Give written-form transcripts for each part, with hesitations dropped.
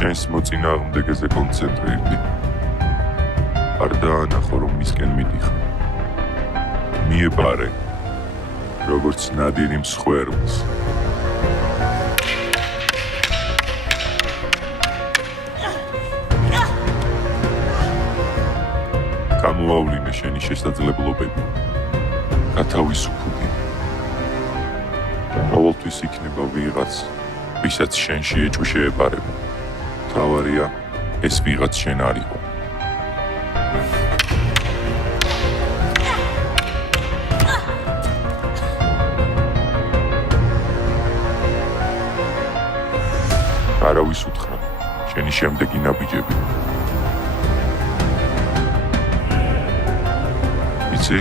შენს მოწინააღმდეგეზე კონცენტრირდი. არ დაანახო, რომ მისკენ მიდიხარ. მიებარე, როგორც ნადირი მსხვერპლს. გამოავლინე შენი შესაძლებლობები. გათავისუფლდი. ყოველთვის იქნება ვიღაც, ვისაც შენში ეჭვი შეეპარება. თავარია, ეს ვიღაც შენ არ იყო. არავის უთხრა, შენი შემდეგი ნაბიჯები. იცი,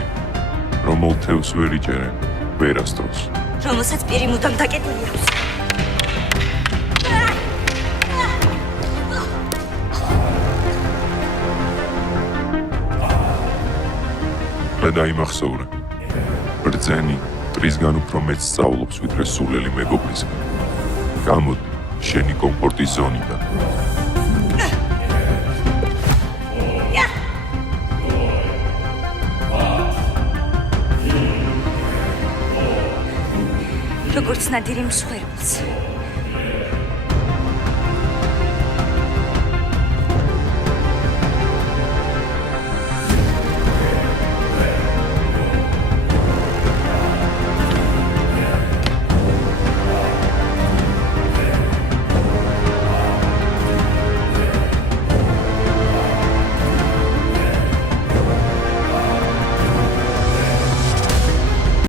რომელ თევს ვერ იჭერენ, ვერასდროს. რომელსაც პირი მუდამ დაკეტილი აქვს. და დაიმახსოვრე. ბრძენი პრისგან უფრო მეც სწავლობს, ვიდრე სულელი მეგობრისგან. გამოდი შენი კომფორტის ზონიდან. როგორც ნადირი მსხვერპლს.